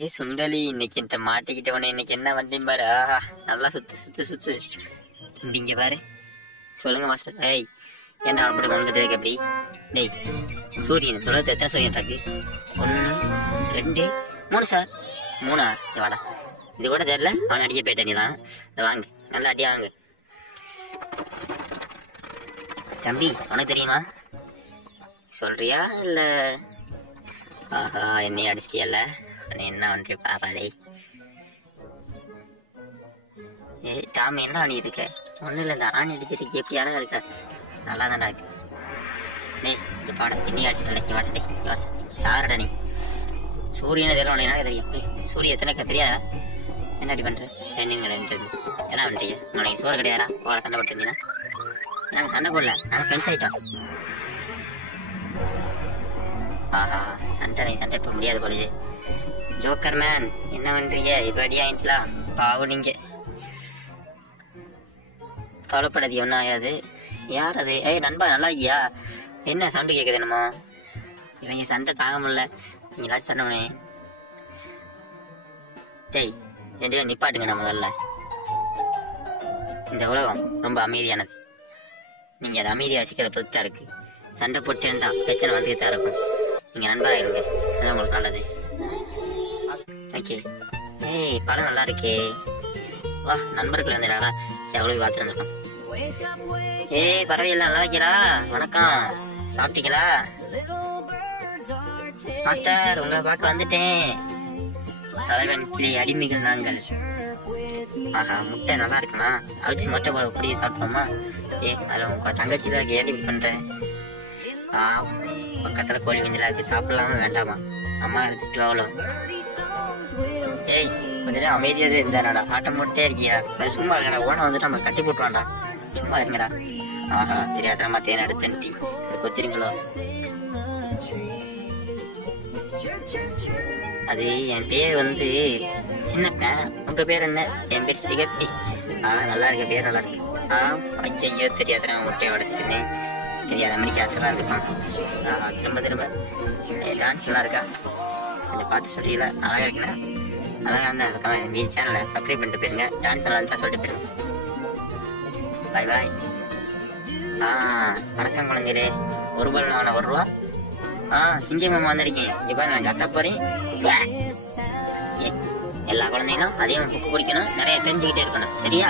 சுண்டலி இன்னைக்கு என்கிட்ட மாட்டிக்கிட்டவனே. இன்னைக்கு என்ன வந்தேன் பாரு. ஆஹா, நல்லா சுத்து சுத்து சுத்து. இங்க பாரு. சொல்லுங்க மாஸ்டர். ஏய், என்ன அப்படி வந்துட்டு இருக்கு அப்படி? டேய் சூரியன் சொல்றது எத்தனை சூரியன் இருக்கு? 1 2 3 சார். 3ஆ? வாடா, இது கூட தெரியல. அவன் அடிக்க போயிட்டேன். நீதான் வாங்க, நல்லா அடியா வாங்க தம்பி. உனக்கு தெரியுமா? சொல்றியா இல்ல? ஆஹா, என்னைய அடிச்சிட்டியல்ல. என்ன வந்து பாப்பாளே. ஏய் டாமி, என்ன ஆணி இருக்க? ஒன்னும் இல்லை, இந்த ஆணி அடிச்சிருக்கு. எப்படி அழகா இருக்க? நல்லா தானே இருக்கு. டேய் இது பாட, என்னைய அடிச்சிட்டே வாட்டே சாரடா. நீ சூரியனை தெரியல தெரியும். சூரிய எத்தனை தெரியாதா? என்ன அடி பண்ற? என்னங்கிறது என்ன பண்றீங்க? உனக்கு சோறு கிடையாதா? போற சண்டை போட்டுருந்தீங்கன்னா நாங்கள் சண்டை போடல, நாங்கள் ஃப்ரெண்ட்ஸ் ஆகிட்டோம். ஆஹா, சண்டை இப்போ முடியாது போலயே. ஜோக்கர் மேன், என்ன பண்றீங்க? இப்ப அடி ஆயிட்டலாம். பாவம் நீங்க. கவலைப்படாது, ஒன்னும் ஆயாது. யார் அது? ஏய் நண்பா, நல்லா ஐயா. என்ன சவுண்டு கேட்குது? என்னமோ இவங்க சண்டை தாங்க முடியல. நீங்களாச்சும் சண்டை. டேய் ரெண்டு நிப்பாட்டுங்க. நான் முதல்ல, இந்த உலகம் ரொம்ப அமைதியானது. நீங்க அதை அமைதியா வச்சுக்கிறத பொறுத்தா இருக்கு. சண்டை போட்டு இருந்தா பிரச்சனை வந்துட்டு தான் இருக்கும். நீங்க நண்பராக இருங்க, அதான் உங்களுக்கு நல்லது. ஓகே. ஏய் படம் நல்லா இருக்கே. வா, நண்பர்கள் வந்துடா. சரி, அவ்வளவு பார்த்து வந்துட்டோம். ஏய் பறவைகள் நல்லா வைக்கிறா. வணக்கம், சாப்பிட்டீங்களா? மாஸ்டர், உங்களை பார்க்க வந்துட்டேன். தலைவன் கிளி அடிமைகள் நாங்கள். ஆஹா, முட்டை நல்லா இருக்குமா? அவிச்சு முட்டை பொடியை சாப்பிட்டோமா? அதில் உங்க தங்கச்சி தான் ஏன் இப்படி பண்றேன்? பக்கத்துல கோழி குஞ்சலா இருக்கு, சாப்பிடலாமா வேண்டாமா? அம்மா எடுத்துட்டு அவ்வளோ. ஏய் கொஞ்ச நேரம் அமைதியாவே இருந்தாடா. ஆட்டம் போட்டே இருக்கியா? சும்மா இருக்கடா. ஓன வந்துட்டு நம்ம கட்டி போட்டுவான்டா. சும்மா இருங்கடா. ஆஹா, தெரியாதமா தேன் எடுத்து கொத்திருங்களோ. அது என் பேர் வந்து சின்னப்பேன். உங்க பேர் என்ன? என் பேர் சிகப்பி. நல்லா இருக்க, பேர் நல்லா இருக்கு. ஐயோ, தெரியாத முட்டையை உடச்சிட்டுன்னு தெரியாத மாதிரி கேஷெல்லாம் இருப்பான். திரும்ப திரும்ப டான்ஸ் நல்லா இருக்கா? கொஞ்சம் பார்த்து சொல்றீங்களா? அழகா இருக்குண்ணா. அழகா இருந்தா அதுக்காக என் சேனலை சப்ஸ்கிரைப் பண்ணிட்டு போயிருங்க. டான்ஸ் நல்லா இருந்தா சொல்லிட்டு போயிருங்க. பாய் பாய். வணக்கம் குழந்தைகளே. ஒரு ரூபாய் வேணா? 1 ரூபா. சிங்கம் மாமா வந்திருக்கேன். இப்போ நான் கத்த போறேன். எல்லா குழந்தைங்களும் அதே புக்கு குடிக்கணும், நிறைய தெரிஞ்சுக்கிட்டே இருக்கணும். சரியா?